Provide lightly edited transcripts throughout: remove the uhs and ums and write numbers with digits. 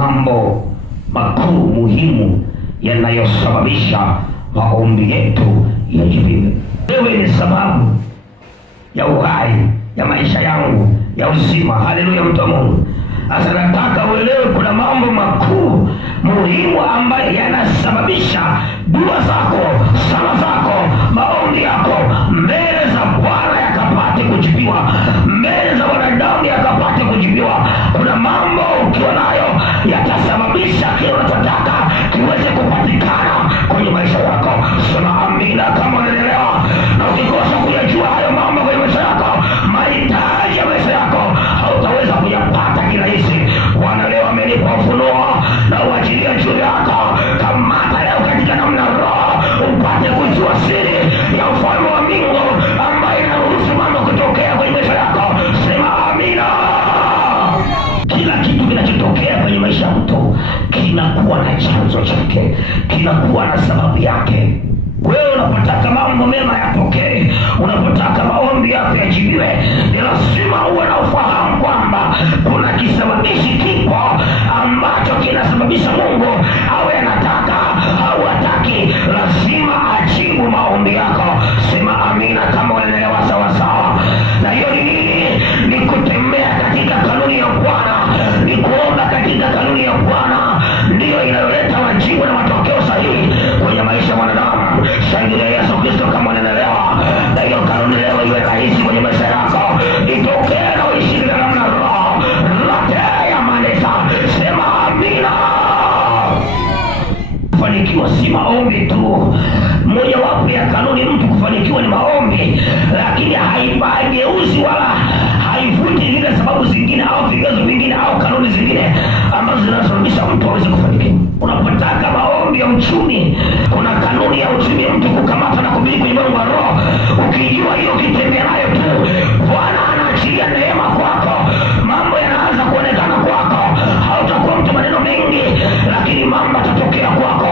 mambo makuu muhimu yanayosababisha maombi yetu yajibiwe. Wewe ni sababu ya uhai, ya maisha yangu, ya uzima. Haleluya, mtu wa Mungu. Sasa nataka uelewe kuna mambo makuu muhimu ambayo yanasababisha dua zako, sala zako, maombi yako mbele za Bwana yakapate kujibiwa, mbele za wanadamu yakapate kujibiwa. Kuna mambo ukiwa nayo yatasababisha kile unachotaka kiweze kupatikana kwenye maisha yako. Sema amina kama unaelewa. Na ukikosa kuyajua hayo mambo kwenye maisha yako, mahitaji ya maisha yako hautaweza kuyapata kirahisi. Bwana leo amenipa ufunuo na uachilia juu yako. Kamata leo katika namna roho upate kujua siri ya ufalme wa Mungu ambayo inaruhusu mambo kutokea kwenye maisha yako. Sema amina. Kila kitu kinachotokea kwenye maisha ya mtu kinakuwa na chanzo chake, kinakuwa na sababu yake. Wewe unapotaka mambo mema yatokee, unapotaka maombi yako yajibiwe, ni lazima uwe na ufahamu kwamba kuna kisababishi kipo ambacho kinasababisha Mungu awe anataka au hataki, lazima ajibu maombi yako. Sema amina kama unaelewa sawa sawa. Na hiyo ni nini? Ni kutembea katika kanuni ya Bwana, ni kuomba katika kanuni ya Bwana, ndiyo inayoleta majibu na matokeo sahihi kwenye maisha ya mwanadamu. Shangilia Yesu Kristo kama unaelewa. Na hiyo kanuni leo iwe rahisi kwenye maisha yako, itokee na uishi na namna roho lote ya manesa. Sema amina. Kufanikiwa si maombi tu. Moja wapo ya kanuni mtu kufanikiwa ni maombi, lakini haigeuzi wala haifuti zile sababu zingine au vigezo vingine au kanuni zingine ambazo zinasababisha mtu aweze kufanikiwa. Unapotaka maombi ya uchumi, kuna kanuni ya uchumi ya mtu kukamata na kumiliki kwenye Mungu wa roho. Ukijua hiyo, ukitembea nayo tu, Bwana anaachilia neema kwako, mambo yanaanza kuonekana kwako. Hautakuwa mtu maneno mengi, lakini mambo yatatokea kwako.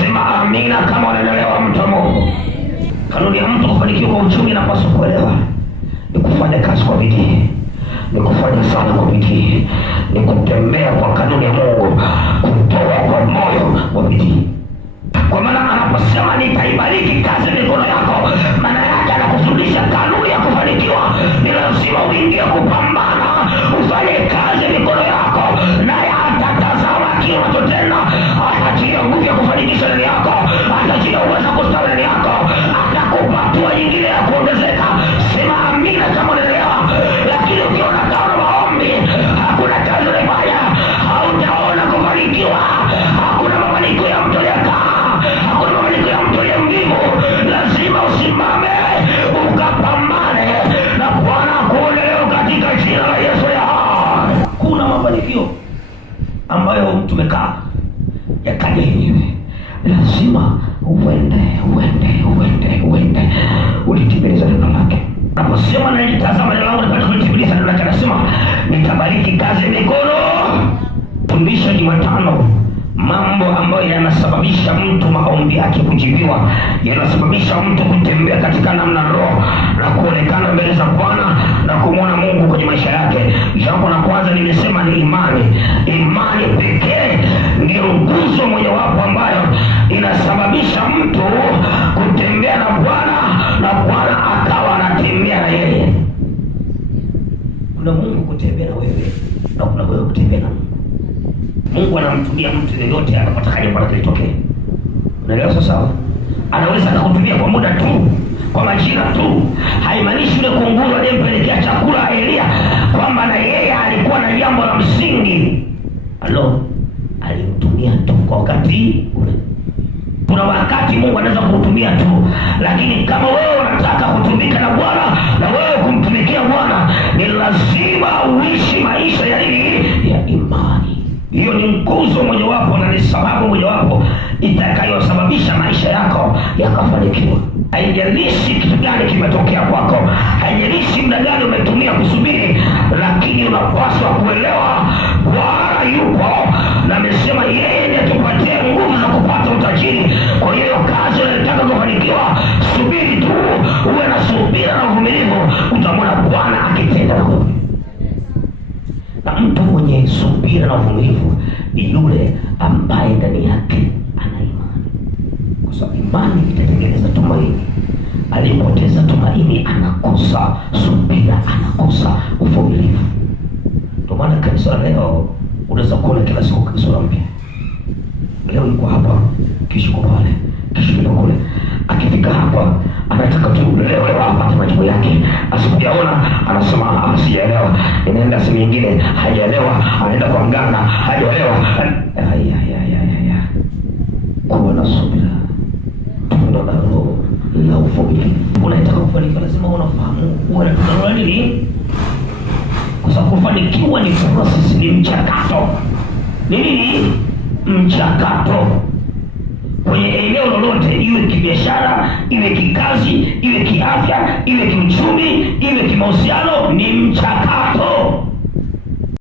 Sema amina kama unaelewa, mtu wa Mungu. Kanuni ya mtu kufanikiwa kwa uchumi inapaswa kuelewa ni kufanya kazi kwa bidii, ni kufanya sana kwa bidii, ni kutembea kwa kanuni ya Mungu, kutoa kwa moyo wa bidii. Kwa maana anaposema nitaibariki kazi mikono yako, maana yake anakufundisha kanuni ya kufanikiwa. Ni lazima uingie kupambana, ufanye kazi mikono yako, naye atatazama kile unachotenda, atatia nguvu ya kufanikisha ndani yako, atatia uwezo kustawi ndani yako, atakupa hatua nyingine ya kuongezeka. Sema amina kama unaelewa. Lakini ukiona kama maombi hakuna kazi unafanya, hautaona kufanikiwa. Hakuna mafanikio ya mtu aliyekaa, hakuna mafanikio ya mtu aliye mvivu. Lazima usimame ukapambane na Bwana akuone leo katika jina la Yesu. Kuna mafanikio ambayo mtu mekaa yakaja yenyewe, lazima uende ulitimiliza neno lake. Naposema na nitazama neno langu nipate kulitimiliza neno lake, anasema nitabariki kazi mikono. Fundisho Jumatano, mambo ambayo yanasababisha mtu maombi yake kujibiwa, yanasababisha mtu kutembea katika namna roho na kuonekana mbele za Bwana na kumwona Mungu kwenye maisha yake. Jambo la kwanza nilisema ni imani. Imani pekee ndio nguzo mojawapo ambayo inasababisha mtu kutembea na Bwana na Bwana akawa anatembea na yeye. Kuna Mungu kutembea na wewe na kuna wewe kutembea na Mungu. Mungu anamtumia mtu yeyote anapotaka jambo lake litokee. Unaelewa sasa? Anaweza kukutumia kwa muda tu, kwa majira tu. Haimaanishi yule kunguru aliyempelekea chakula Elia kwamba na yeye alikuwa na jambo la msingi. Alimtumia tu kwa wakati ule. Kuna wakati Mungu anaweza kukutumia tu, lakini kama wewe unataka kutumika na Bwana na wewe kumtumikia Bwana, ni lazima uishi maisha ya imani. Hiyo ni nguzo mojawapo na ni sababu mojawapo itakayosababisha maisha yako yakafanikiwa. Haijalishi kitu gani kimetokea kwako, haijalishi muda gani umetumia kusubiri, lakini unapaswa kuelewa Bwana yupo na amesema yeye ndiye atupatie nguvu za kupata utajiri. Kwa hiyo kazi unayotaka kufanikiwa, subiri tu, uwe na subira na uvumilivu, utamwona Bwana akitenda na wewe. Na mtu mwenye subira na uvumilivu ni yule ambaye ndani yake ana imani, kwa sababu imani itatengeneza tumaini. Alipoteza tumaini anakosa subira, anakosa uvumilivu. Ndio maana kanisa leo unaweza kuona kila siku kanisa mpya. Leo yuko hapa, kesho yuko pale, kesho yuko kule. Akifika hapa anataka tu leo apate majibu yake. Asipoyaona anasema sijaelewa. Inaenda sehemu nyingine, hajaelewa. Anaenda kwa mganga, hajaelewa. Kuwa na subira, tunda la Roho la uvumilivu. Unataka kufanikiwa, lazima unafahamu unataka nini. Kwa sababu kufanikiwa ni process, ni mchakato. Ni nini? Mchakato. Kwenye eneo lolote, iwe kibiashara, iwe kikazi, iwe kiafya, iwe kiuchumi, iwe kimahusiano, ni mchakato.